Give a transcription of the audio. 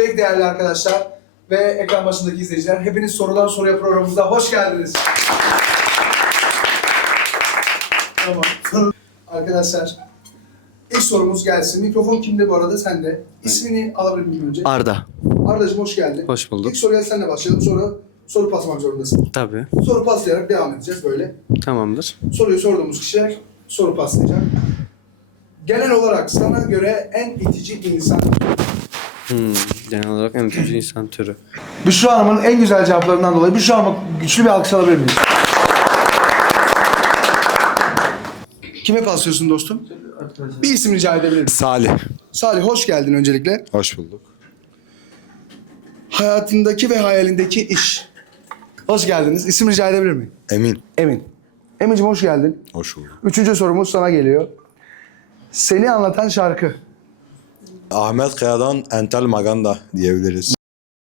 Pek değerli arkadaşlar ve ekran başındaki izleyiciler hepiniz sorudan soruya programımıza hoş geldiniz. tamam. Arkadaşlar ilk sorumuz gelsin. Mikrofon kimde bu arada? Sende. İsmini alabilir miyim önce? Arda. Ardacığım hoş geldin. Hoş bulduk. İlk soruya senle başlayalım. Sonra soru pasmak zorundasın. Tabii. Soru paslayarak devam edeceğiz böyle. Tamamdır. Soruyu sorduğumuz kişiler soru paslayacak. Genel olarak sana göre en itici insan. Hmm, genel olarak en kötü insan türü. Büşra Hanım'ın en güzel cevaplarından dolayı Büşra Hanım'a güçlü bir alkış alabilir miyiz? Kime paslıyorsun dostum? Bir isim rica edebilir miyim? Salih. Salih hoş geldin öncelikle. Hoş bulduk. Hayatındaki ve hayalindeki iş. Hoş geldiniz. İsim rica edebilir miyim? Emin. Emin. Emin'cim hoş geldin. Hoş bulduk. Üçüncü sorumuz sana geliyor. Seni anlatan şarkı. Ahmet Kaya'dan Entel Maganda diyebiliriz.